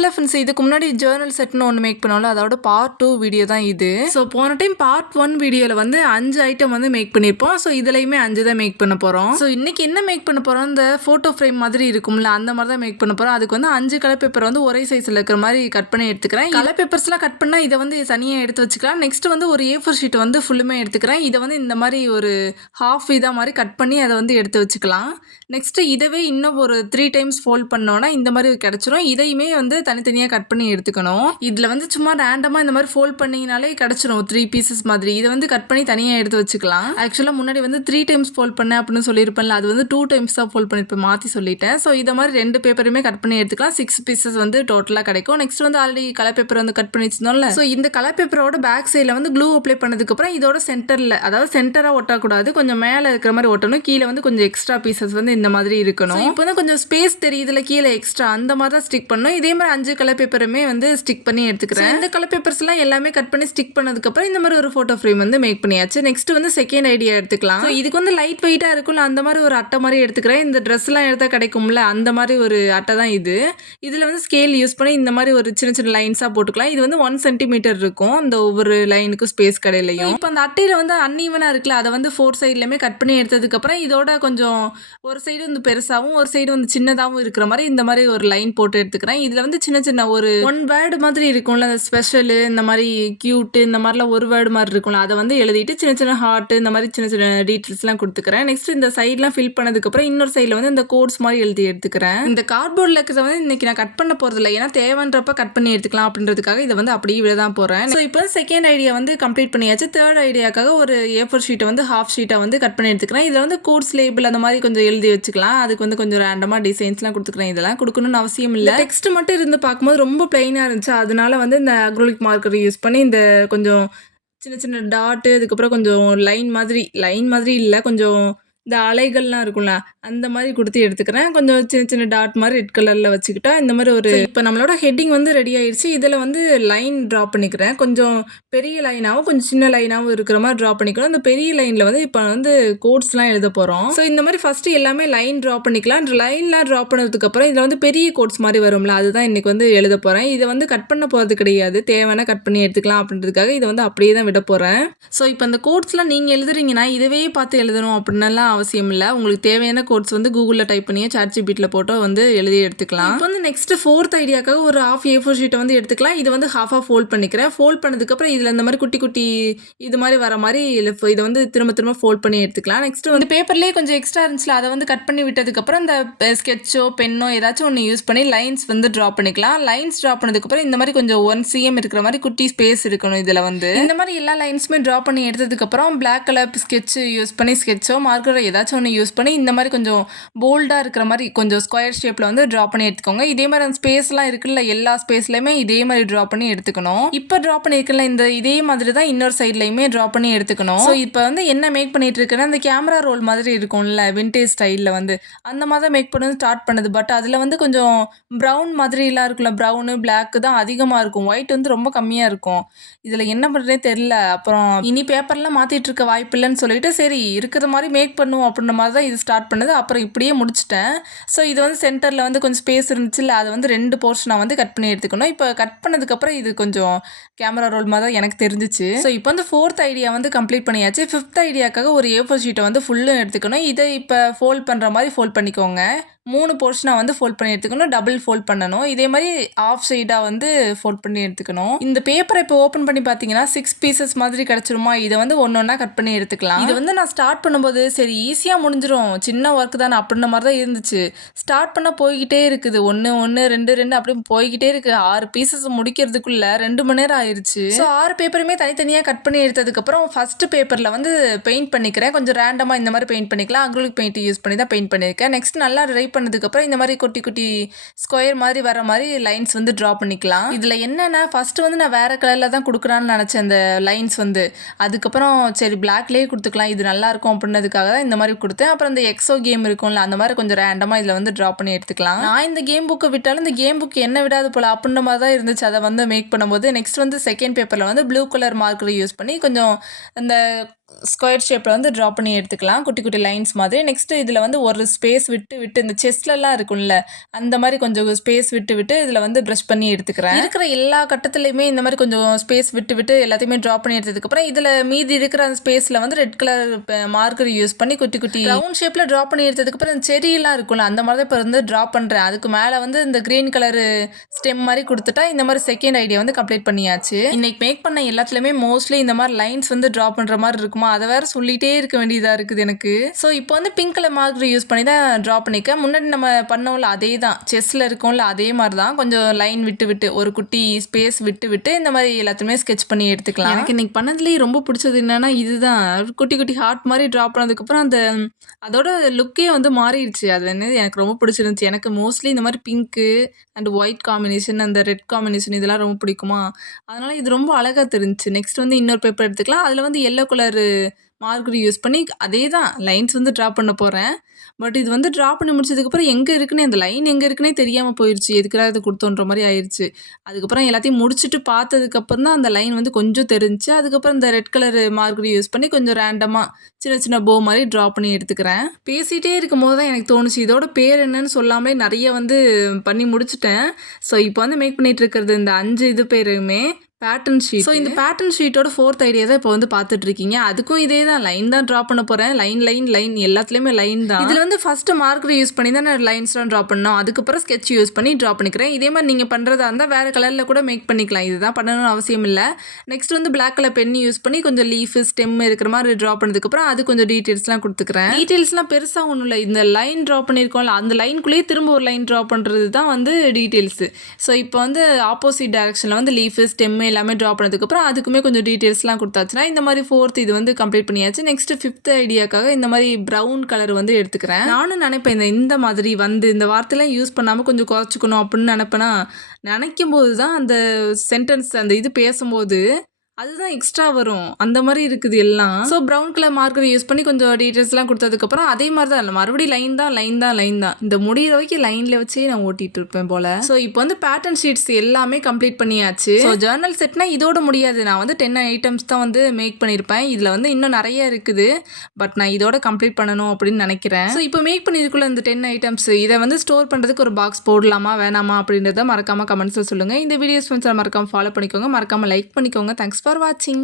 Hello friends, இதுக்கு முன்னாடி Journal செட்னு ஒன்று மேக் பண்ணோம்ல, அதோட பார்ட் 2 வீடியோ தான் இது. ஸோ போன டைம் பார்ட் 1 வீடியோவில் வந்து 5 ஐட்டம் வந்து மேக் பண்ணியிருப்போம். ஸோ இதுலையுமே 5 தான் மேக் பண்ண போகிறோம். ஸோ இன்னைக்கு என்ன மேக் பண்ண போகிறோம், இந்த ஃபோட்டோ ஃப்ரேம் மாதிரி இருக்கும்ல, அந்த மாதிரி தான் மேக் பண்ண போகிறோம். அதுக்கு வந்து 5 கலர் பேப்பர் வந்து ஒரே சைஸில் இருக்கிற மாதிரி கட் பண்ணி எடுத்துக்கிறேன். கலர் பேப்பர்ஸ்லாம் கட் பண்ணால் இதை வந்து தனியாக எடுத்து வச்சுக்கலாம். நெக்ஸ்ட் வந்து ஒரு A4 ஷீட் வந்து ஃபுல்லுமே எடுத்துக்கிறேன். இதை வந்து இந்த மாதிரி ஒரு ஹாஃப் இதாக மாதிரி கட் பண்ணி அதை வந்து எடுத்து வச்சுக்கலாம். நெக்ஸ்ட்டு இதவே இன்னும் ஒரு 3 டைம்ஸ் ஃபோல்ட் பண்ணோன்னா இந்த மாதிரி கிடச்சிரும். இதையுமே வந்து தனித்தனியாக கட் பண்ணி எடுத்துக்கணும். இதில் வந்து சும்மா ரேண்டமாக இந்த மாதிரி ஃபோல்ட் பண்ணிங்கனாலே கிடச்சிரும் 3 பீசஸ் மாதிரி. இதை வந்து கட் பண்ணி தனியாக எடுத்து வச்சுக்கலாம். ஆக்சுவலாக முன்னாடி வந்து 3 டைம்ஸ் ஃபோல்ட் பண்ணேன் அப்படின்னு சொல்லியிருப்பேன்ல, அது வந்து 2 டைம்ஸ் தான் ஃபோல்ட் பண்ணியிருப்பேன், மாற்றி சொல்லிட்டேன். ஸோ இதை மாதிரி 2 பேப்பருமே கட் பண்ணி எடுத்துக்கலாம். 6 பீசஸ் வந்து டோட்டலாக கிடைக்கும். நெக்ஸ்ட் வந்து ஆல்ரெடி கலர் பேப்பர் வந்து கட் பண்ணி வச்சிருந்தோம்ல, ஸோ இந்த கலர் பேப்பரோட பேக் சைடில் வந்து க்ளூ அப்ளை பண்ணதுக்கப்புறம் இதோட சென்டரில், அதாவது சென்டராக ஒட்டக்கூடாது, கொஞ்சம் மேலே இருக்கிற மாதிரி ஒட்டணும். கீழே வந்து கொஞ்சம் எக்ஸ்ட்ரா பீசஸ் வந்து இந்த மாதிரி இருக்கணும். இப்போ வந்து கொஞ்சம் ஸ்பேஸ் தெரியுதுல கீழே எக்ஸ்ட்ரா, அந்த மாதிரி தான் ஸ்டிக் பண்ணணும். இதே மாதிரி 5 கலர் பேப்பருமே வந்து ஸ்டிக் பண்ணி எடுத்துக்கிறேன். இந்த கலர் பேப்பர்ஸ்லாம் எல்லாமே கட் பண்ணி ஸ்டிக் பண்ணதுக்கப்புறம் இந்த மாதிரி ஒரு ஃபோட்டோ ஃப்ரேம் வந்து மேக் பண்ணியாச்சு. நெக்ஸ்ட் வந்து செகண்ட் ஐடியா எடுத்துக்கலாம். ஸோ இதுக்கு வந்து லைட் வெயிட்டாக இருக்கும்ல, அந்த மாதிரி ஒரு அட்டை மாதிரி எடுத்துக்கிறேன். இந்த ட்ரெஸ்லாம் எடுத்தால் கிடைக்கும்ல, அந்த மாதிரி ஒரு அட்டை தான் இது. இதில் வந்து ஸ்கேல் யூஸ் பண்ணி இந்த மாதிரி ஒரு சின்ன சின்ன லைன்ஸாக போட்டுக்கலாம். இது வந்து 1 சென்டிமீட்டர் இருக்கும் அந்த ஒவ்வொரு லைனுக்கும் ஸ்பேஸ் கடையிலையும். இப்போ அந்த அட்டையில் வந்து அன்ஈவனாக இருக்குல்ல, அதை வந்து 4 சைட்லையுமே கட் பண்ணி எடுத்ததுக்கப்புறம் இதோட கொஞ்சம் ஒரு சைடு வந்து பெருசாகவும் ஒரு சைடு வந்து சின்னதாகவும் இருக்கிற மாதிரி இந்த மாதிரி ஒரு லைன் போட்டு எடுத்துக்கிறேன். இதில் வந்து சின்ன சின்ன ஒரு 1 வேர்டு மாதிரி இருக்கும்ல, அந்த ஸ்பெஷலு, இந்த மாதிரி கியூட்டு, இந்த மாதிரிலாம் ஒரு வேர்டு மாதிரி இருக்கும்ல, அதை வந்து எழுதிட்டு சின்ன சின்ன ஹார்ட்டு, இந்த மாதிரி சின்ன சின்ன டீட்டெயில்ஸ்லாம் கொடுத்துக்கிறேன். நெக்ஸ்ட் இந்த சைட்லாம் ஃபில் பண்ணதுக்கப்புறம் இன்னொரு சைடில் வந்து இந்த கோட்ஸ் மாதிரி எழுதி எடுத்துக்கிறேன். இந்த கார்ட்போர்டில் இருக்கிறத வந்து இன்னைக்கு நான் கட் பண்ண போகிறதில்ல, ஏன்னா தேவைன்றப்ப கட் பண்ணி எடுத்துக்கலாம் அப்படின்றதுக்காக இதை வந்து அப்படியே விட தான் போகிறேன். ஸோ இப்போ செகண்ட் ஐடியா வந்து கம்ப்ளீட் பண்ணியாச்சு. தேர்ட் ஐடியாக்காக ஒரு A4 ஷீட்டை வந்து ஹாஃப் ஷீட்டாக வந்து கட் பண்ணி எடுத்துக்கிறேன். இதில் வந்து கோட்ஸ் லேபிள் அந்த மாதிரி கொஞ்சம் எழுதி வச்சுக்கலாம். அதுக்கு வந்து கொஞ்சம் ரேண்டமாக டிசைன்ஸ்லாம் கொடுத்துக்கிறேன். இதெல்லாம் கொடுக்கணும்னு அவசியம் இல்லை. டெக்ஸ்ட் மட்டும் இருந்து பார்க்கும்போது ரொம்ப பிளைனாக இருந்துச்சு. அதனால வந்து இந்த அக்ரிலிக் மார்க்கர் யூஸ் பண்ணி இந்த கொஞ்சம் சின்ன சின்ன டாட்டு, அதுக்கப்புறம் கொஞ்சம் லைன் மாதிரி இல்லை, கொஞ்சம் இந்த அலைகள்லாம் இருக்கும்ல, அந்த மாதிரி கொடுத்து எடுத்துக்கிறேன். கொஞ்சம் சின்ன சின்ன டாட் மாதிரி ரெட் கலரில் வச்சுக்கிட்டா இந்த மாதிரி ஒரு, இப்போ நம்மளோட ஹெட்டிங் வந்து ரெடி ஆயிடுச்சு. இதில் வந்து லைன் ட்ரா பண்ணிக்கிறேன். கொஞ்சம் பெரிய லைனாகவும் கொஞ்சம் சின்ன லைனாகவும் இருக்கிற மாதிரி ட்ரா பண்ணிக்கணும். இந்த பெரிய லைனில் வந்து இப்போ வந்து கோட்ஸ்லாம் எழுத போகிறோம். ஸோ இந்த மாதிரி ஃபஸ்ட்டு எல்லாமே லைன் ட்ரா பண்ணிக்கலாம். லைன்லாம் ட்ரா பண்ணதுக்கப்புறம் இதில் வந்து பெரிய கோட்ஸ் மாதிரி வரும்ல, அதுதான் இன்றைக்கி வந்து எழுத போகிறேன். இதை வந்து கட் பண்ண போகிறது கிடையாது, தேவையான கட் பண்ணி எடுத்துக்கலாம் அப்படின்றதுக்காக இதை வந்து அப்படியே தான் விட போகிறேன். ஸோ இப்போ இந்த கோட்ஸ்லாம் நீங்கள் எழுதுறீங்கன்னா இதவே பார்த்து எழுதணும் அப்படின்னலாம் அவசியம் இல்லை. உங்களுக்கு தேவையான கோட்ஸ் வந்து கூகுளில் டைப் பண்ணியே ChatGPTல போட்டோ வந்து எழுதி எடுத்துக்கலாம். இப்போ வந்து நெக்ஸ்ட் ஃபோர்த் ஐடியாக்காக ஒரு ஹாஃப் A4 ஷீட்டை வந்து எடுத்துக்கலாம். இது வந்து ஹாஃபாக ஃபோல்ட் பண்ணிக்கிறேன். ஃபோல்ட் பண்ணதுக்கப்புறம் இதில் இந்த மாதிரி குட்டி குட்டி இது மாதிரி வர மாதிரி இதை வந்து திரும்ப திரும்ப ஃபோல்ட் பண்ணி எடுத்துக்கலாம். நெக்ஸ்ட் வந்து பேப்பர்லேயே கொஞ்சம் எக்ஸ்ட்ரா இருந்துச்சுல, அதை வந்து கட் பண்ணி விட்டதுக்கப்புறம் இந்த ஸ்கெட்சோ பென்னோ ஏதாச்சும் ஒன்று யூஸ் பண்ணி லைன்ஸ் வந்து ட்ரா பண்ணிக்கலாம். லைன்ஸ் ட்ரா பண்ணதுக்கப்புறம் இந்த மாதிரி கொஞ்சம் 1 cm இருக்கிற மாதிரி குட்டி ஸ்பேஸ் இருக்கணும். இதில் வந்து இந்த மாதிரி எல்லா லைன்ஸுமே ட்ரா பண்ணி எடுத்ததுக்கப்புறம் பிளாக் கலர் ஸ்கெட்ச் யூஸ் பண்ணி ஸ்கெட்சோ மார்க்கரோ ஏதாச்சும் ஒன்று யூஸ் பண்ணி இந்த மாதிரி கொஞ்சம் போல்டாக இருக்கிற மாதிரி கொஞ்சம் ஸ்கொயர் ஷேப்பில் வந்து ட்ரா பண்ணி எடுத்துக்கோங்க. இதே மாதிரி அந்த ஸ்பேஸ்லாம் இருக்குல்ல, எல்லா ஸ்பேஸ்லையுமே இதே மாதிரி ட்ரா பண்ணி எடுத்துக்கணும். இப்போ ட்ரா பண்ணியிருக்கல இதே மாதிரி தான் இன்னொரு சைட்லையுமே ட்ரா பண்ணி எடுத்துக்கணும். ஸோ இப்போ வந்து என்ன மேக் பண்ணிட்டு இருக்கேன்னா, இந்த கேமரா ரோல் மாதிரி இருக்கும்ல விண்டேஜ் ஸ்டைலில் வந்து அந்த மாதிரி தான் மேக் பண்ணி ஸ்டார்ட் பண்ணுது. பட் அதில் வந்து கொஞ்சம் ப்ரௌன் மாதிரிலாம் இருக்குல்ல, ப்ரௌனு பிளாக்கு தான் அதிகமாக இருக்கும், ஒயிட் வந்து ரொம்ப கம்மியாக இருக்கும். இதில் என்ன பண்ணுறதே தெரில. அப்புறம் இனி பேப்பர்லாம் மாற்றிட்டு இருக்க வாய்ப்பு இல்லைன்னு சொல்லிட்டு சரி இருக்கிற மாதிரி மேக் பண்ணுவோம் அப்படின்ற மாதிரி தான் இது ஸ்டார்ட் பண்ணுது. அப்புறம் இப்படியே முடிச்சிட்டேன். ஸோ இது வந்து சென்டரில் வந்து கொஞ்சம் ஸ்பேஸ் இருந்துச்சுல்ல, அதை வந்து 2 போர்ஷனாக வந்து கட் பண்ணி எடுத்துக்கணும். இப்போ கட் பண்ணதுக்கப்புறம் இது கொஞ்சம் கேமரா ரோல் மாதிரி தான் எனக்கு தெரிஞ்சிச்சு. ஸோ இப்போ வந்து ஃபோர்த் ஐடியா வந்து கம்ப்ளீட் பண்ணியாச்சு. ஃபிஃப்த் ஐடியாக்காக ஒரு A4 ஷீட்டை வந்து ஃபுல்லும் எடுத்துக்கணும். இதை இப்போ ஃபோல்ட் பண்ணுற மாதிரி ஃபோல்ட் பண்ணிக்கோங்க. 3 போர்ஷனாக வந்து ஃபோல்ட் பண்ணி எடுத்துக்கணும். டபுள் ஃபோல்ட் பண்ணணும். இதே மாதிரி ஆஃப் சைடாக வந்து ஃபோல்ட் பண்ணி எடுத்துக்கணும். இந்த பேப்பரை இப்போ ஓப்பன் பண்ணி பார்த்தீங்கன்னா 6 பீசஸ் மாதிரி கிடச்சிருமா. இதை வந்து ஒன்றா கட் பண்ணி எடுத்துக்கலாம். இது வந்து நான் ஸ்டார்ட் பண்ணும்போது சரி ஈஸியாக முடிஞ்சிடும், சின்ன ஒர்க் தானே அப்படின்ற மாதிரி தான் இருந்துச்சு. ஸ்டார்ட் பண்ண போய்கிட்டே இருக்குது, 1 1 2 2 அப்படி போய்கிட்டே இருக்குது. 6 பீசஸ் முடிக்கிறதுக்குள்ள 2 மணி நேரம் ஆயிடுச்சு. ஸோ 6 பேப்பருமே தனித்தனியாக கட் பண்ணி எடுத்ததுக்கப்புறம் ஃபர்ஸ்ட் பேப்பரில் வந்து பெயிண்ட் பண்ணிக்கிறேன். கொஞ்சம் ரேண்டமாக இந்த மாதிரி பெயிண்ட் பண்ணிக்கலாம். அக்ரிலிக் பெயிண்ட் யூஸ் பண்ணி தான் பெயிண்ட் பண்ணியிருக்கேன். நெக்ஸ்ட் நல்லா ட்ரை பண்ணதுக்கப்புறம் இந்த மாதிரி குட்டி குட்டி ஸ்கொயர் மாதிரி வர மாதிரி லைன்ஸ் வந்து ட்ரா பண்ணிக்கலாம். இதில் என்னென்னா ஃபஸ்ட்டு வந்து நான் வேறு கலரில் தான் கொடுக்குறான்னு நினச்சேன் அந்த லைன்ஸ் வந்து. அதுக்கப்புறம் சரி பிளாக்லேயே கொடுத்துக்கலாம், இது நல்லாயிருக்கும் அப்படின்றதுக்காக தான் இந்த மாதிரி கொடுத்தேன். அப்புறம் இந்த எக்ஸோ கேம் இருக்கும்ல, அந்த மாதிரி கொஞ்சம் ரேண்டமாக இதில் வந்து ட்ரா பண்ணி எடுத்துக்கலாம். நான் இந்த கேம் புக்கை விட்டாலும் இந்த கேம் புக் என்ன விடாது போல் அப்படின்ற மாதிரி தான் இருந்துச்சு அதை வந்து மேக் பண்ணும்போது. நெக்ஸ்ட் வந்து செகண்ட் பேப்பரில் வந்து ப்ளூ கலர் மார்க்கரை யூஸ் பண்ணி கொஞ்சம் அந்த ஸ்கொயர் ஷேப்பில் வந்து ட்ரா பண்ணி எடுத்துக்கலாம், குட்டி குட்டி லைன்ஸ் மாதிரி. நெக்ஸ்ட்டு இதில் வந்து ஒரு ஸ்பேஸ் விட்டு விட்டு இந்த செஸ்ட்லலாம் இருக்கும்ல, அந்த மாதிரி கொஞ்சம் ஸ்பேஸ் விட்டு விட்டு இதில் வந்து ப்ரஷ் பண்ணி எடுத்துக்கிறேன். இருக்கிற எல்லா கட்டத்துலையுமே இந்த மாதிரி கொஞ்சம் ஸ்பேஸ் விட்டு விட்டு எல்லாத்தையுமே ட்ரா பண்ணி எடுத்ததுக்கப்புறம் இதில் மீதி இருக்கிற அந்த ஸ்பேஸில் வந்து ரெட் கலர் மார்க்கர் யூஸ் பண்ணி குட்டி குட்டி ரவுண்ட் ஷேப்பில் ட்ரா பண்ணி எடுத்ததுக்கப்புறம் இந்த செடியெல்லாம் இருக்கும்ல, அந்த மாதிரி தான் இப்போ வந்து ட்ரா பண்ணுறேன். அதுக்கு மேலே வந்து இந்த க்ரீன் கலர் ஸ்டெம் மாதிரி கொடுத்துட்டா இந்த மாதிரி செகண்ட் ஐடியா வந்து கம்ப்ளீட் பண்ணியாச்சு. இன்னைக்கு மேக் பண்ண எல்லாத்துலேயுமே மோஸ்ட்லி இந்த மாதிரி லைன்ஸ் வந்து ட்ரா பண்ணுற மாதிரி இருக்குமா, அதை வேறு சொல்லிகிட்டே இருக்க வேண்டியதாக இருக்குது எனக்கு. ஸோ இப்போ வந்து பிங்க் கலர் மார்க்கர் யூஸ் பண்ணி தான் ட்ரா பண்ணிக்க. முன்னாடி நம்ம பண்ணோம்ல அதே தான், செஸ்ஸில் இருக்கோம்ல அதே மாதிரி தான், கொஞ்சம் லைன் விட்டு விட்டு ஒரு குட்டி ஸ்பேஸ் விட்டு விட்டு இந்த மாதிரி எல்லாத்தையுமே ஸ்கெட்ச் பண்ணி எடுத்துக்கலாம். எனக்கு இன்னைக்கு பண்ணதுலேயே ரொம்ப பிடிச்சது என்னன்னா இதுதான், குட்டி குட்டி ஹார்ட் மாதிரி ட்ரா பண்ணதுக்கப்புறம் அதோட லுக்கே வந்து மாறிடுச்சு. அது வந்து எனக்கு ரொம்ப பிடிச்சிருந்துச்சு. எனக்கு மோஸ்ட்லி இந்த மாதிரி பிங்க்கு அண்ட் ஒயிட் காம்பினேஷன், அந்த ரெட் காம்பினேஷன் இதெல்லாம் ரொம்ப பிடிக்குமா, அதனால் இது ரொம்ப அழகாக தெரிஞ்சுச்சு. நெக்ஸ்ட் வந்து இன்னொரு பேப்பர் எடுத்துக்கலாம். அதில் வந்து எல்லோ கலர் மார்க்கர் யூஸ் பண்ணி அதே தான் லைன்ஸ் வந்து ட்ரா பண்ண போகிறேன். பட் இது வந்து ட்ரா பண்ணி முடிச்சதுக்கப்புறம் எங்கே இருக்குன்னே, அந்த லைன் எங்கே இருக்குன்னே தெரியாமல் போயிடுச்சு. எதுக்குடா இது கொடுத்தோன்ற மாதிரி ஆயிடுச்சு. அதுக்கப்புறம் எல்லாத்தையும் முடிச்சுட்டு பார்த்ததுக்கப்புறம் தான் அந்த லைன் வந்து கொஞ்சம் தெரிஞ்சுச்சு. அதுக்கப்புறம் இந்த ரெட் கலர் மார்க்கர் யூஸ் பண்ணி கொஞ்சம் ரேண்டமாக சின்ன சின்ன போ மாதிரி ட்ரா பண்ணி எடுத்துக்கிறேன். பேசிகிட்டே இருக்கும் போது தான் எனக்கு தோணுச்சு, இதோட பேர் என்னன்னு சொல்லாமலே நிறைய வந்து பண்ணி முடிச்சுட்டேன். ஸோ இப்போ வந்து மேக் பண்ணிகிட்டு இருக்கிறது இந்த 5 இது பேருமே பேட்டர்ன் ஷீட். ஸோ இந்த பேட்டர்ன் ஷீட்டோட 4th ஐடியா தான் இப்போ வந்து பார்த்துட்ருக்கீங்க. அதுக்கும் இதே தான், லைன் தான் ட்ரா பண்ண போகிறேன். லைன் எல்லாத்துலேயுமே லைன் தான். இதில் வந்து ஃபஸ்ட்டு மார்க்கர் யூஸ் பண்ணி தான் நான் லைன்ஸ்லாம் ட்ரா பண்ணோம். அதுக்கப்புறம் ஸ்கெட்ச் யூஸ் பண்ணி ட்ரா பண்ணிக்கிறேன். இதே மாதிரி நீங்கள் பண்ணுறதா இருந்தால் வேறு கலரில் கூட மேக் பண்ணிக்கலாம். இதுதான் பண்ணணும்னு அவசியம் இல்லை. நெக்ஸ்ட் வந்து பிளாக் கலர் பென் யூஸ் பண்ணி கொஞ்சம் லீஃபு ஸ்டெம் இருக்கிற மாதிரி ட்ரா பண்ணதுக்கப்புறம் அது கொஞ்சம் டீட்டெயில்ஸ்லாம் கொடுத்துக்கிறேன். டீட்டெயில்ஸ்லாம் பெருசாக ஒன்றும் இல்லை, இந்த லைன் ட்ரா பண்ணியிருக்கோம்ல அந்த லைனுக்குள்ளேயே திரும்ப ஒரு லைன் ட்ரா பண்ணுறது தான் வந்து டீட்டெயில்ஸு. ஸோ இப்போ வந்து ஆப்போசிட் டைரக்ஷனில் வந்து லீஃபு ஸ்டெம்மு எல்லாமே ட்ரா பண்ணதுக்கப்புறம் அதுக்குமே கொஞ்சம் டீட்டெயில்ஸ்லாம் கொடுத்தாச்சுன்னா இந்த மாதிரி 4th இது வந்து கம்ப்ளீட் பண்ணியாச்சு. நெக்ஸ்ட் 5th ஐடியாக்காக இந்த மாதிரி ப்ரௌன் கலர் வந்து எடுத்துக்கிறேன். நானும் நினைப்பேன் இந்த மாதிரி வந்து இந்த வார்த்தைலாம் யூஸ் பண்ணாமல் கொஞ்சம் குறைச்சிக்கணும் அப்படின்னு நினைப்பேன்னா, நினைக்கும் போது தான் அந்த சென்டென்ஸ் அந்த இது பேசும்போது அதுதான் எக்ஸ்ட்ரா வரும். அந்த மாதிரி இருக்குது எல்லாம். So brown colour marker use பண்ணி கொஞ்சம் டீட்டெயில்ஸ்லாம் கொடுத்ததுக்கப்புறம் அதே மாதிரி தான் இல்லை, மறுபடியும் லைன் தான் இந்த முடிகிற வரைக்கும் லைனில் வச்சே நான் ஓட்டிகிட்டு இருப்பேன் போல். ஸோ இப்போ வந்து பேட்டர்ன் ஷீட்ஸ் எல்லாமே கம்ப்ளீட் பண்ணியாச்சு. ஸோ ஜர்னல் செட்னா இதோட முடியாது. நான் வந்து 10 ஐட்டம்ஸ் தான் வந்து மேக் பண்ணியிருப்பேன். இதில் வந்து இன்னும் நிறைய இருக்குது. பட் நான் இதோட கம்ப்ளீட் பண்ணணும் அப்படின்னு நினைக்கிறேன். ஸோ இப்போ மேக் பண்ணியிருக்குள்ள இந்த 10 ஐட்டம்ஸ் இதை வந்து ஸ்டோர் பண்ணுறதுக்கு ஒரு பாக்ஸ் போடலாமா வேணாமா அப்படின்றத மறக்காமல் கமெண்ட்ஸில் சொல்லுங்கள். இந்த வீடியோஸ் மறக்காமல் ஃபாலோ பண்ணிக்கோங்க, மறக்காமல் லைக் பண்ணிக்கோங்க. Thanks for watching.